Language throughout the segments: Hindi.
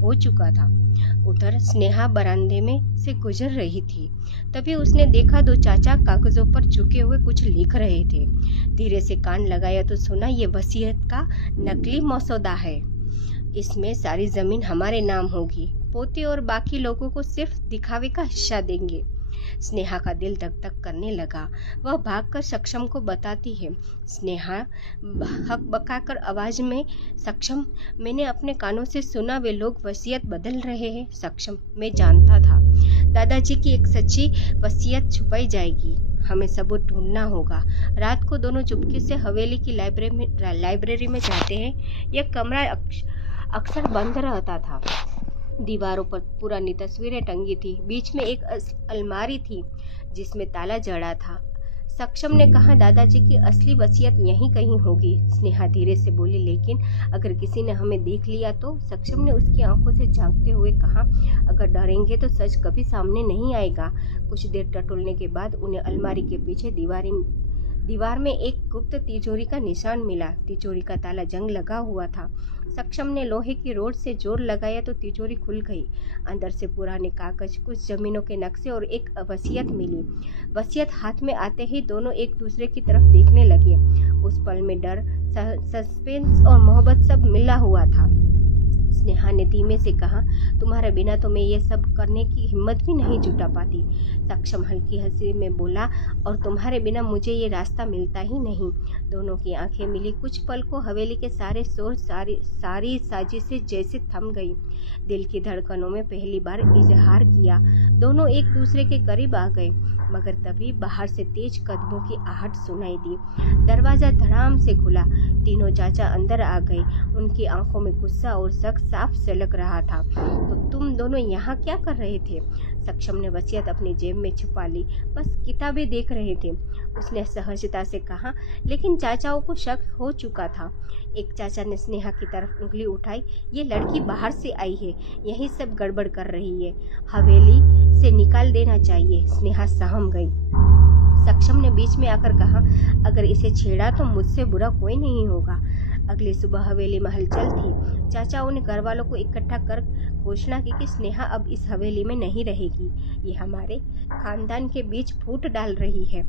हो चुका था। उधर स्नेहा बरामदे में से गुजर रही थी। तभी उसने देखा दो चाचा कागजों पर झुके हुए कुछ लिख रहे थे। धीरे से कान लगाया तो सुना, ये वसीयत का नकली मसौदा है। इसमें सारी जमीन हमारे नाम होगी, पोते और बाकी लोगों को सिर्फ दिखावे का हिस्सा देंगे। स्नेहा का दिल धक धक करने लगा। वह भागकर सक्षम को बताती है। स्नेहा हक बकाकर आवाज में, सक्षम, मैंने अपने कानों से सुना, वे लोग वसीयत बदल रहे हैं। सक्षम, मैं जानता था दादाजी की एक सच्ची वसीयत छुपाई जाएगी। हमें सबूत ढूंढना होगा। रात को दोनों चुपके से हवेली की लाइब्रेरी में जाते हैं। यह कमरा अक्सर बंद रहता था। दीवारों पर पुरानी तस्वीरें टंगी थी। बीच में एक अलमारी थी जिसमें ताला जड़ा था। सक्षम ने कहा, दादाजी की असली वसीयत यहीं कहीं होगी। स्नेहा धीरे से बोली, लेकिन अगर किसी ने हमें देख लिया तो? सक्षम ने उसकी आंखों से झांकते हुए कहा, अगर डरेंगे तो सच कभी सामने नहीं आएगा। कुछ देर टटोलने के बाद उन्हें अलमारी के पीछे दीवार में एक गुप्त तिजोरी का निशान मिला। तिजोरी का ताला जंग लगा हुआ था। सक्षम ने लोहे की रोड से जोर लगाया तो तिजोरी खुल गई। अंदर से पुराने कागज, कुछ जमीनों के नक्शे और एक वसीयत मिली। वसीयत हाथ में आते ही दोनों एक दूसरे की तरफ देखने लगे। उस पल में डर, सस्पेंस और मोहब्बत सब मिला हुआ था। स्नेहा ने धीमे से कहा, तुम्हारे बिना तो मैं ये सब करने की हिम्मत भी नहीं जुटा पाती। सक्षम हल्की हंसी में बोला, और तुम्हारे बिना मुझे ये रास्ता मिलता ही नहीं। दोनों की आंखें मिली। कुछ पल को हवेली के सारे शोर, सारी साजिशें जैसे थम गई। दिल की धड़कनों में पहली बार इजहार किया। दोनों एक दूसरे के करीब आ गए, मगर तभी बाहर से तेज कदमों की आहट सुनाई दी। दरवाजा धड़ाम से खुला। तीनों चाचा अंदर आ गए। उनकी आंखों में गुस्सा और शक साफ झलक रहा था। तो तुम दोनों यहाँ क्या कर रहे थे? सक्षम ने वसीयत अपनी जेब में छुपा ली। बस किताबें देख रहे थे, उसने सहजता से कहा। लेकिन चाचाओं को शक हो चुका था। एक चाचा ने स्नेहा की तरफ उंगली उठाई। ये लड़की बाहर से आई है, यही सब गड़बड़ कर रही है, हवेली से निकाल देना चाहिए। स्नेहा सहम गई। सक्षम ने बीच में आकर कहा, अगर इसे छेड़ा तो मुझसे बुरा कोई नहीं होगा। अगली सुबह हवेली में हलचल थी। चाचाओं ने घर वालों को इकट्ठा कर घोषणा की कि स्नेहा अब इस हवेली में नहीं रहेगी। ये हमारे खानदान के बीच फूट डाल रही है।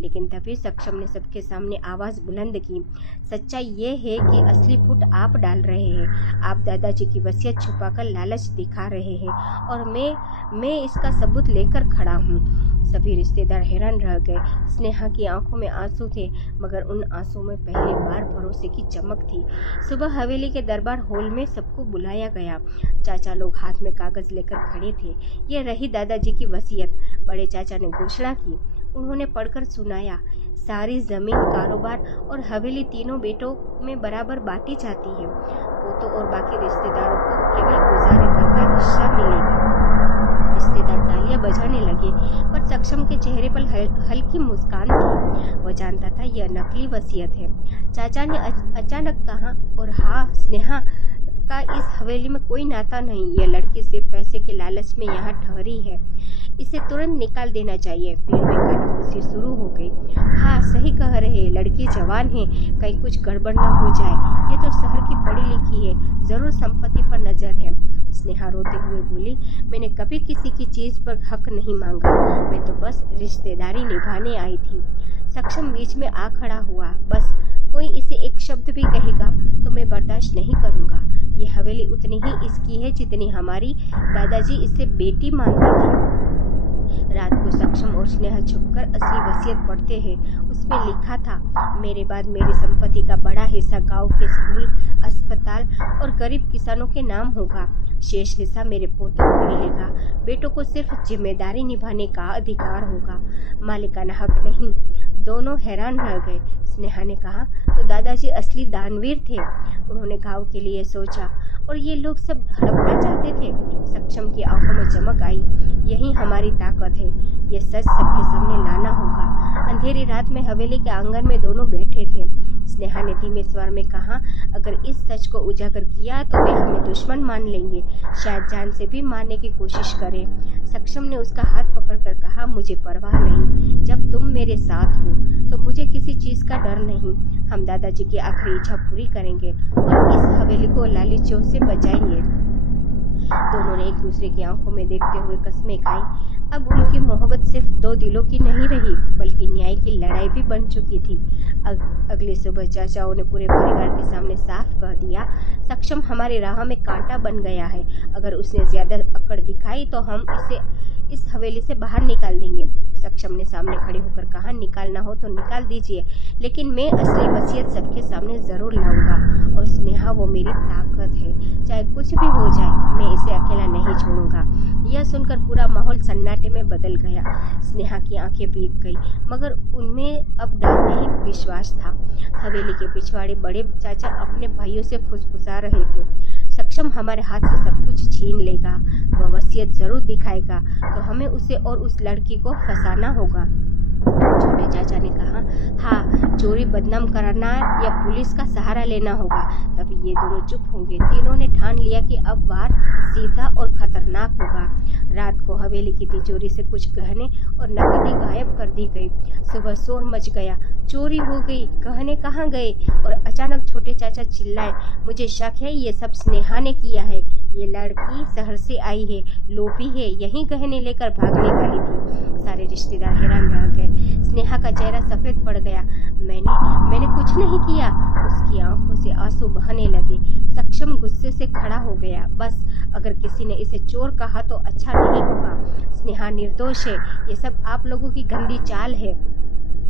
लेकिन तभी सक्षम ने सबके सामने आवाज बुलंद की, सच्चाई ये है कि असली फूट आप डाल रहे हैं। आप दादाजी की वसीयत छुपाकर लालच दिखा रहे हैं, और मैं इसका सबूत लेकर खड़ा हूँ। सभी रिश्तेदार हैरान रह गए। स्नेहा की आंखों में आंसू थे, मगर उन आंसुओं में पहली बार भरोसे की चमक थी। सुबह हवेली के दरबार हॉल में सबको बुलाया गया। चाचा लोग हाथ में कागज लेकर खड़े थे। ये रही दादाजी की वसीयत। बड़े चाचा ने घोषणा की। उन्होंने पढ़कर सुनाया, सारी जमीन, कारोबार और हवेली तीनों बेटों में बराबर बांटी जाती है। पोतों और बाकी रिश्तेदारों को केवल गुजारे भर का हिस्सा मिलेगा। रिश्तेदार तालियां बजाने लगे, पर सक्षम के चेहरे पर हल्की मुस्कान थी। वो जानता था यह नकली वसीयत है। चाचा ने अचानक कहा, और हाँ, स्नेहा का इस हवेली में कोई नाता नहीं। यह लड़की सिर्फ पैसे के लालच में यहाँ ठहरी है। इसे तुरंत निकाल देना चाहिए। भीड़ में कानाफूसी शुरू हो गई। हाँ, सही कह रहे हैं, लड़की जवान है, कहीं कुछ गड़बड़ न हो जाए। ये तो शहर की पढ़ी लिखी है, जरूर संपत्ति पर नजर है। स्नेहा रोते हुए बोली, मैंने कभी किसी की चीज पर हक नहीं मांगा, मैं तो बस रिश्तेदारी निभाने आई थी। सक्षम बीच में आ खड़ा हुआ। बस कोई इसे एक शब्द भी कहेगा तो मैं बर्दाश्त नहीं करूंगा। ये हवेली उतनी ही इसकी है जितनी हमारी दादाजी इसे बेटी मानते थे। रात को सक्षम और स्नेहा छुपकर असली वसीयत पढ़ते हैं। उसमें लिखा था, मेरे बाद मेरी संपत्ति का बड़ा हिस्सा गांव के स्कूल, अस्पताल और गरीब किसानों के नाम होगा। शेष हिस्सा मेरे पोतों को मिलेगा। बेटों को सिर्फ जिम्मेदारी निभाने का अधिकार होगा, मालिकाना हक नहीं। दोनों हैरान रह गए। स्नेहा ने कहा, तो दादाजी असली दानवीर थे। उन्होंने गांव के लिए सोचा, और ये लोग सब हड़पना चाहते थे। सक्षम की आंखों में चमक आई। यही हमारी ताकत है। ये सच सबके सामने लाना होगा। अंधेरी रात में हवेली के आंगन में दोनों बैठे थे। स्नेहा ने धीमे स्वर में कहा, अगर इस सच को उजागर किया तो वे हमें दुश्मन मान लेंगे, शायद जान से भी मारने की कोशिश करें। सक्षम ने उसका हाथ पकड़कर कहा, मुझे परवाह नहीं। जब तुम मेरे साथ हो तो मुझे किसी चीज का डर नहीं। हम दादाजी की आखिरी इच्छा पूरी करेंगे और इस हवेली को लालचियों से बचाएंगे। दोनों ने एक दूसरे की आंखों में देखते हुए कस्में खाई। अब उनकी मोहब्बत सिर्फ दो दिलों की नहीं रही, बल्कि न्याय की लड़ाई भी बन चुकी थी। अगली सुबह चाचाओं ने पूरे परिवार के सामने साफ कह दिया, सक्षम हमारी राह में कांटा बन गया है। अगर उसने ज्यादा अकड़ दिखाई तो हम इसे इस हवेली से बाहर निकाल देंगे। सक्षम ने सामने खड़े होकर कहा, निकालना हो तो निकाल दीजिए, लेकिन मैं असली वसीयत सबके सामने जरूर लाऊंगा। और स्नेहा वो मेरी ताकत है, चाहे कुछ भी हो जाए मैं इसे अकेला नहीं छोड़ूंगा। यह सुनकर पूरा माहौल सन्नाटे में बदल गया। स्नेहा की आंखें भीग गई, मगर उनमें अब डर नहीं विश्वास था। हवेली के पिछवाड़े बड़े चाचा अपने भाइयों से फुसफुसा रहे थे, सक्षम हमारे हाथ से सब कुछ छीन लेगा, वह वसीयत जरूर दिखाएगा, तो हमें उसे और उस लड़की को फंसाना होगा। छोटे चाचा ने कहा, हाँ, चोरी बदनाम कराना या पुलिस का सहारा लेना होगा। तभी ये दोनों चुप होंगे। तीनों ने ठान लिया कि अब वार सीधा और खतरनाक होगा। रात को हवेली की तिजोरी से कुछ गहने और नकदी गायब कर दी गई। सुबह शोर मच गया, चोरी हो गई, गहने कहाँ गए? और अचानक छोटे चाचा चिल्लाए, मुझे शक है ये सब स्नेहा ने किया है। ये लड़की शहर से आई है, लोभी है, यही गहने लेकर भागने वाली थी। सारे रिश्तेदार हैरान रह गए। स्नेहा का चेहरा सफेद पड़ गया। मैंने कुछ नहीं किया। उसकी आंखों से आंसू बहने लगे। सक्षम गुस्से से खड़ा हो गया। बस, अगर किसी ने इसे चोर कहा तो अच्छा नहीं होगा। स्नेहा निर्दोष है, ये सब आप लोगों की गंदी चाल है।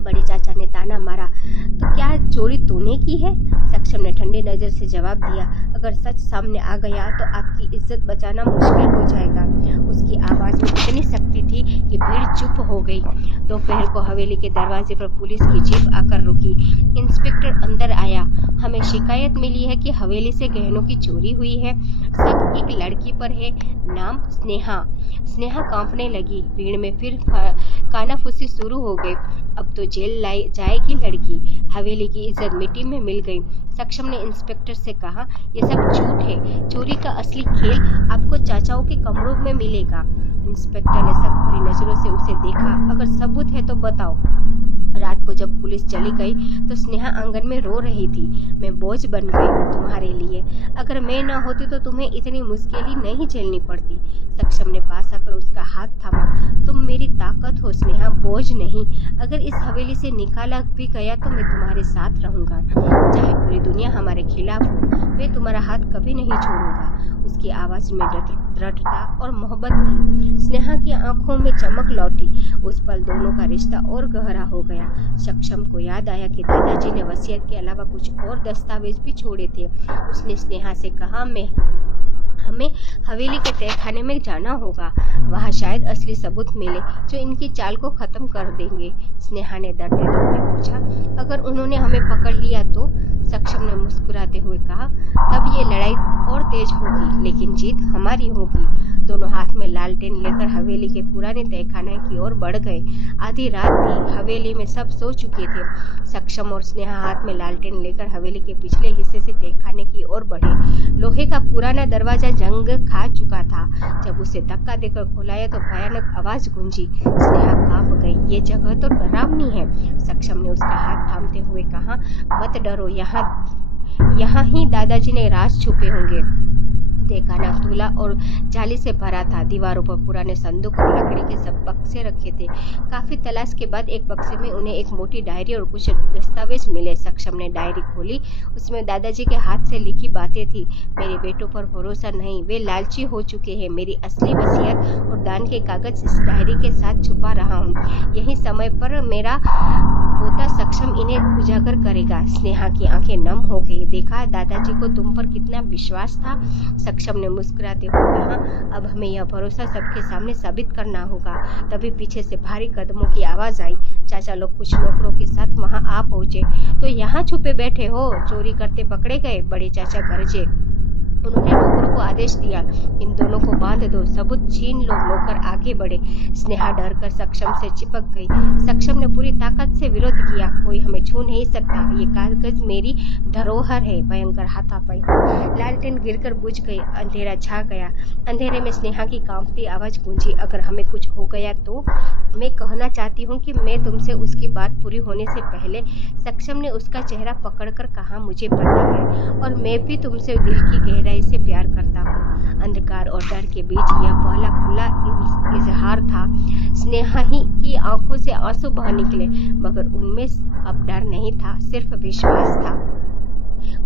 बड़े चाचा ने ताना मारा, तो क्या चोरी तूने की है? सक्षम ने ठंडी नजर से जवाब दिया, अगर सच सामने आ गया तो आपकी इज्जत बचाना मुश्किल हो जाएगा। उसकी आवाज में इतनी शक्ति थी कि भीड़ चुप हो गई। दोपहर को हवेली के दरवाजे पर पुलिस की जीप आकर रुकी। इंस्पेक्टर अंदर आया। हमें शिकायत मिली है कि हवेली से गहनों की चोरी हुई है। सब एक लड़की पर है, नाम स्नेहा। स्नेहा कांपने लगी। भीड़ में फिर कानाफूसी शुरू हो गई। अब तो जेल लाई जाएगी लड़की। हवेली की इज्जत मिट्टी में मिल गई। सक्षम ने इंस्पेक्टर से कहा, ये सब झूठ है। चोरी का असली खेल आपको चाचाओं के कमरों में मिलेगा। इंस्पेक्टर ने शक भरी नजरों से उसे देखा। अगर सबूत है तो बताओ। रात को जब पुलिस चली गई तो स्नेहा आंगन में रो रही थी। मैं बोझ बन गई हूँ तुम्हारे लिए। अगर मैं न होती तो तुम्हें इतनी मुश्किलें नहीं झेलनी पड़ती। सक्षम ने पास आकर उसका हाथ थामा। तुम मेरी ताकत हो स्नेहा, बोझ नहीं। अगर इस हवेली से निकाला भी गया तो मैं तुम्हारे साथ रहूंगा, चाहे पूरी दुनिया हमारे खिलाफ हो। मैं तुम्हारा हाथ कभी नहीं छोड़ूंगा। उसकी आवाज में दृढ़ता और मोहब्बत थी। स्नेहा की आंखों में चमक लौटी। उस पल दोनों का रिश्ता और गहरा हो गया। सक्षम को याद आया कि दादाजी ने वसीयत के अलावा कुछ और दस्तावेज भी छोड़े थे। उसने स्नेहा से कहा, हमें हवेली के तहखाने में जाना होगा। वहाँ शायद असली सबूत मिले जो इनकी चाल को खत्म कर देंगे। स्नेहा ने डरते डरते पूछा, अगर उन्होंने हमें पकड़ लिया तो? सक्षम ने मुस्कुराते हुए कहा, तब ये लड़ाई और तेज होगी, लेकिन जीत हमारी होगी। दोनों हाथ में लालटेन लेकर हवेली के पुराने तहखाने की ओर बढ़ गए। आधी रात थी। हवेली में सब सो चुके थे। सक्षम और स्नेहा हाथ में लालटेन लेकर हवेली के पिछले हिस्से से तहखाने की ओर बढ़े। लोहे का पुराना दरवाजा जंग खा चुका था। जब उसे धक्का देकर खोलाया तो भयानक आवाज गूंजी। स्नेहा कांप गई। ये जगह तो डरावनी है। सक्षम ने उसका हाथ थामते हुए कहा, मत डरो, यहाँ ही दादाजी ने राज छुपे होंगे। तहखाना तूला और जाली से भरा था। दीवारों पर पुराने संदूक और लकड़ी के सब बक्से रखे थे। काफी तलाश के बाद एक बक्से में उन्हें एक मोटी डायरी और कुछ दस्तावेज मिले। सक्षम ने डायरी खोली। उसमें दादाजी के हाथ से लिखी बातें थी। मेरे बेटों पर भरोसा नहीं, वे लालची हो चुके हैं। मेरी असली वसीयत और दान के कागज इस डायरी के साथ छुपा रहा हूँ। यही समय पर मेरा पोता सक्षम इन्हें उजागर करेगा। स्नेहा की आंखें नम हो गई। देखा दादाजी को तुम पर कितना विश्वास था। सक्षम ने मुस्कुराते हुए कहा, अब हमें यह भरोसा सबके सामने साबित करना होगा। तभी पीछे से भारी कदमों की आवाज आई। चाचा लोग कुछ नौकरों के साथ वहां आ पहुंचे। तो यहाँ छुपे बैठे हो, चोरी करते पकड़े गए? बड़े चाचा गरजे। उन्होंने नौकरों को आदेश दिया, इन दोनों को बांध दो, सबूत छीन लो। नौकर आगे बढ़े। स्नेहा डर कर सक्षम से चिपक गई। सक्षम ने पूरी ताकत से विरोध किया, कोई हमें छू नहीं सकता, ये कागज मेरी धरोहर है। भयंकर हाथापाई। लालटेन गिरकर बुझ गई। अंधेरा छा गया। अंधेरे में स्नेहा की कांपती आवाज गूंजी, अगर हमें कुछ हो गया तो? मैं कहना चाहती हूँ कि मैं तुमसे उसकी बात पूरी होने से पहले। सक्षम ने उसका चेहरा पकड़कर कहा, मुझे पता है और मैं भी तुमसे दिल की गहराई से प्यार करता हूँ। अंधकार और डर के बीच यह पहला खुला इजहार था। स्नेहा ही की आंखों से आंसू बह निकले, मगर उनमें अब डर नहीं था, सिर्फ विश्वास था।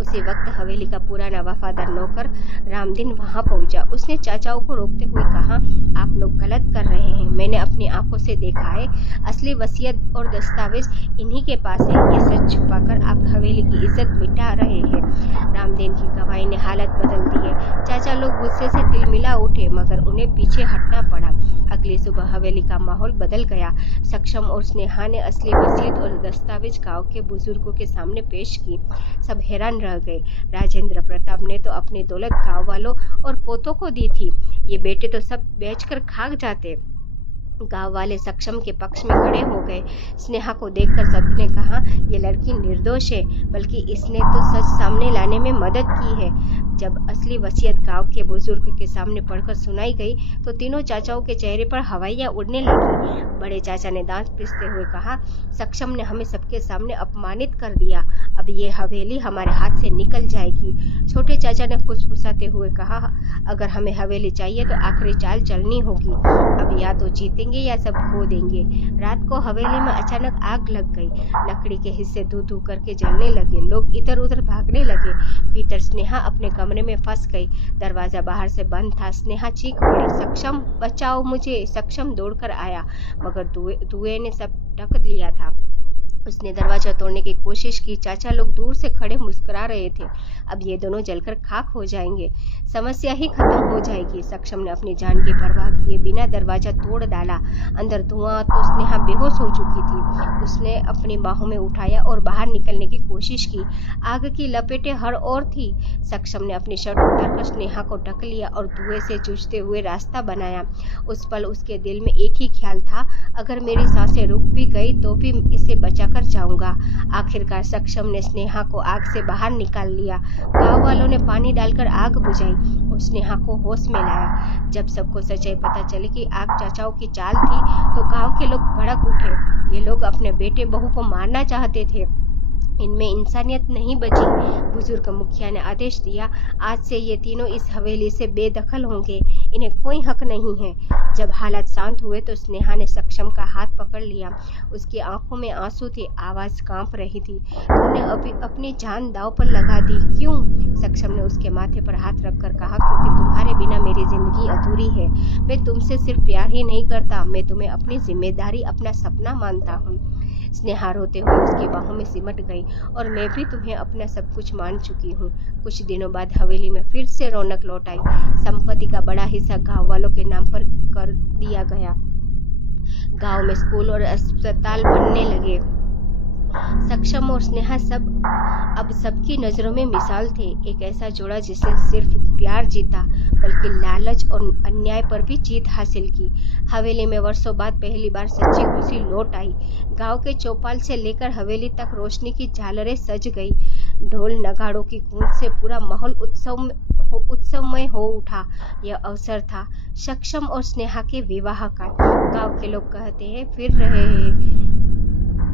उसी वक्त हवेली का पुराना वफादार नौकर रामदीन वहां पहुंचा। उसने चाचाओं को रोकते हुए कहा, आप लोग गलत कर रहे हैं। मैंने अपनी आंखों से देखा है, असली वसीयत और दस्तावेज इन्हीं के पास है। ये सच छुपाकर आप हवेली की इज्जत मिटा रहे हैं। रामदीन की गवाही ने हालत बदल दी है। चाचा लोग गुस्से से तिलमिला उठे, मगर उन्हें पीछे हटना पड़ा। अगली सुबह हवेली का माहौल बदल गया। सक्षम और स्नेहा ने असली वसीयत और दस्तावेज गांव के बुजुर्गों के सामने पेश की। सब हैरान रह गए। राजेंद्र प्रताप ने तो अपनी दौलत गांव वालों और पोतों को दी थी। ये बेटे तो सब बेचकर खाक जाते। गांव वाले सक्षम के पक्ष में खड़े हो गए। स्नेहा को देखकर सबने कहा, ये लड़की निर्दोष है, बल्कि इसने तो सच सामने लाने में मदद की है। जब असली वसीयत गांव के बुजुर्ग के सामने पढ़कर सुनाई गई तो तीनों चाचाओं के चेहरे पर हवाइयां उड़ने लगी। बड़े चाचा ने दांत पीसते हुए कहा, सक्षम ने हमें सबके सामने अपमानित कर दिया। अब ये हवेली हमारे हाथ से निकल जाएगी। छोटे चाचा ने फुसफुसाते हुए कहा, अगर हमें हवेली चाहिए तो आखिरी चाल चलनी होगी। अब या तो जीतेंगे या सब खो देंगे। रात को हवेली में अचानक आग लग गई। लकड़ी के हिस्से धू धू करके जलने लगे। लोग इधर उधर भागने लगे। भीतर स्नेहा अपने कमरे में फंस गई। दरवाजा बाहर से बंद था। स्नेहा चीख पड़ी, सक्षम बचाओ मुझे। सक्षम दौड़कर आया, मगर धुएं ने सब ढक लिया था। उसने दरवाजा तोड़ने की कोशिश की। चाचा लोग दूर से खड़े मुस्कुरा रहे थे। अब ये दोनों जलकर खाक हो जाएंगे, समस्या ही खत्म हो जाएगी। सक्षम ने अपनी जान की परवाह किए बिना दरवाजा तोड़ डाला। अंदर धुआं तो स्नेहा बेहोश हो चुकी थी। उसने अपनी बाहों में उठाया और बाहर निकलने की कोशिश की। आग की लपेटें हर ओर थी। सक्षम ने अपनी शर्ट उतारकर स्नेहा को ढक लिया और धुएं से जूझते हुए रास्ता बनाया। उस पल उसके दिल में एक ही ख्याल था, अगर मेरी सांसें रुक भी गई तो भी इसे बचा कर जाऊंगा। आखिरकार सक्षम ने स्नेहा को आग से बाहर निकाल लिया। गांव वालों ने पानी डालकर आग बुझाई और स्नेहा को होश में लाया। जब सबको सच्चाई पता चली कि आग चाचाओं की चाल थी तो गांव के लोग भड़क उठे। ये लोग अपने बेटे बहू को मारना चाहते थे। इनमें इंसानियत नहीं बची। बुजुर्ग मुखिया ने आदेश दिया, आज से ये तीनों इस हवेली से बेदखल होंगे। इन्हें कोई हक नहीं है। जब हालात शांत हुए तो स्नेहा ने सक्षम का हाथ पकड़ लिया। उसकी आंखों में आंसू थे, आवाज कांप रही थी। तूने अपनी जान दांव पर लगा दी, क्यों? सक्षम ने उसके माथे पर हाथ रखकर कहा, क्योंकि तुम्हारे बिना मेरी जिंदगी अधूरी है। मैं तुमसे सिर्फ प्यार ही नहीं करता, मैं तुम्हें अपनी जिम्मेदारी, अपना सपना मानता हूँ। स्नेहा रोते हुए उसकी बाहों में सिमट गई, और मैं भी तुम्हें अपना सब कुछ मान चुकी हूँ। कुछ दिनों बाद हवेली में फिर से रौनक लौट आई। संपत्ति का बड़ा हिस्सा गांव वालों के नाम पर कर दिया गया। गांव में स्कूल और अस्पताल बनने लगे। सक्षम और स्नेहा अब सबकी नजरों में मिसाल थे। एक ऐसा जोड़ा जिसने सिर्फ प्यार जीता, बल्कि लालच और अन्याय पर भी जीत हासिल की। हवेली में वर्षों बाद पहली बार सच्ची खुशी लौट आई। गांव के चौपाल से लेकर हवेली तक रोशनी की झालरें सज गई। ढोल नगाड़ों की गूंज से पूरा माहौल उत्सवमय हो उठा। यह अवसर था सक्षम और स्नेहा के विवाह का। गांव के लोग कहते हैं, फिर रहे हैं।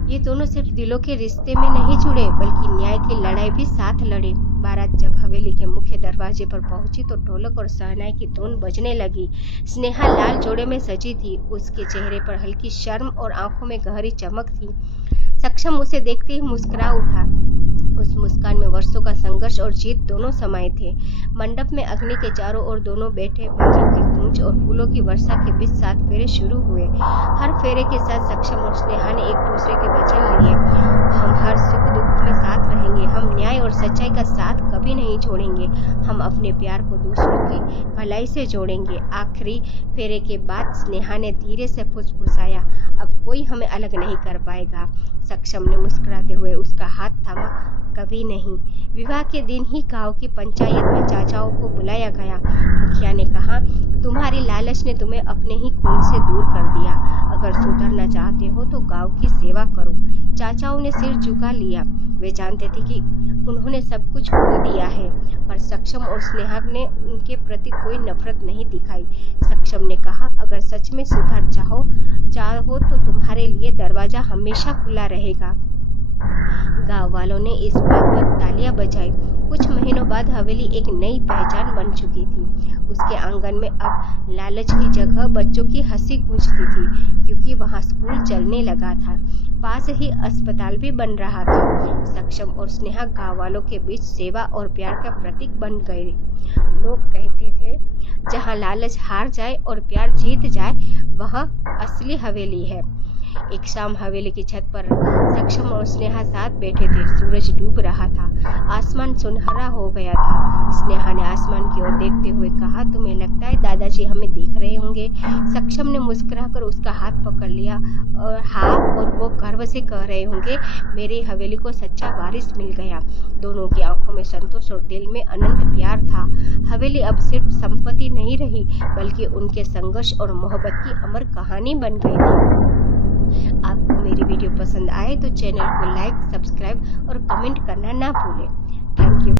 ये दोनों सिर्फ दिलों के रिश्ते में नहीं जुड़े, बल्कि न्याय की लड़ाई भी साथ लड़े। बारात जब हवेली के मुख्य दरवाजे पर पहुंची तो ढोलक और शहनाई की धुन बजने लगी। स्नेहा लाल जोड़े में सजी थी। उसके चेहरे पर हल्की शर्म और आंखों में गहरी चमक थी। सक्षम उसे देखते ही मुस्कुरा उठा। उस मुस्कान में वर्षों का संघर्ष और जीत दोनों समाये थे। मंडप में अग्नि के चारों ओर दोनों बैठे। मंत्रों की गूंज और फूलों की वर्षा के बीच 7 फेरे शुरू हुए। हर फेरे के साथ सक्षम और स्नेहा ने एक दूसरे के वचन लिए। हम हर सुख दुख में साथ रहेंगे। हम न्याय और सच्चाई का साथ कभी नहीं छोड़ेंगे। हम अपने प्यार को दूसरों की भलाई से जोड़ेंगे। आखिरी फेरे के बाद स्नेहा ने धीरे से फुसफुसाया, अब कोई हमें अलग नहीं कर पाएगा। सक्षम ने मुस्कुराते हुए उसका हाथ थामा, कभी नहीं। विवाह के दिन ही गांव की पंचायत में चाचाओं को बुलाया गया। मुखिया ने कहा, तुम्हारी लालच ने तुम्हें अपने ही खून से दूर कर दिया। अगर सुधरना चाहते हो तो गांव की सेवा करो। चाचाओं ने सिर झुका लिया। वे जानते थे कि उन्होंने सब कुछ खो दिया है। पर सक्षम और स्नेहा ने उनके प्रति कोई नफरत नहीं दिखाई। सक्षम ने कहा, अगर सच में सुधार चाहो तो तुम्हारे लिए दरवाजा हमेशा खुला रहेगा। गांव वालों ने इस बात पर तालियां बजाई। कुछ महीनों बाद हवेली एक नई पहचान बन चुकी थी। उसके आंगन में अब लालच की जगह बच्चों की हंसी गूंजती थी, क्योंकि वहां स्कूल चलने लगा था। पास ही अस्पताल भी बन रहा था। सक्षम और स्नेहा गांव वालों के बीच सेवा और प्यार का प्रतीक बन गए। लोग कहते थे, जहां लालच हार जाए और प्यार जीत जाए, वह असली हवेली है। एक शाम हवेली की छत पर सक्षम और स्नेहा साथ बैठे थे। सूरज डूब रहा था, आसमान सुनहरा हो गया था। स्नेहा ने आसमान की ओर देखते हुए कहा, तुम्हें लगता है दादाजी हमें देख रहे होंगे? सक्षम ने मुस्कुराकर उसका हाथ पकड़ लिया और हाँ, और वो गर्व से कह रहे होंगे, मेरी हवेली को सच्चा वारिस मिल गया। दोनों की आंखों में संतोष और दिल में अनंत प्यार था। हवेली अब सिर्फ संपत्ति नहीं रही, बल्कि उनके संघर्ष और मोहब्बत की अमर कहानी बन गई थी। आपको मेरी वीडियो पसंद आए तो चैनल को लाइक, सब्सक्राइब और कमेंट करना ना भूलें। Thank you.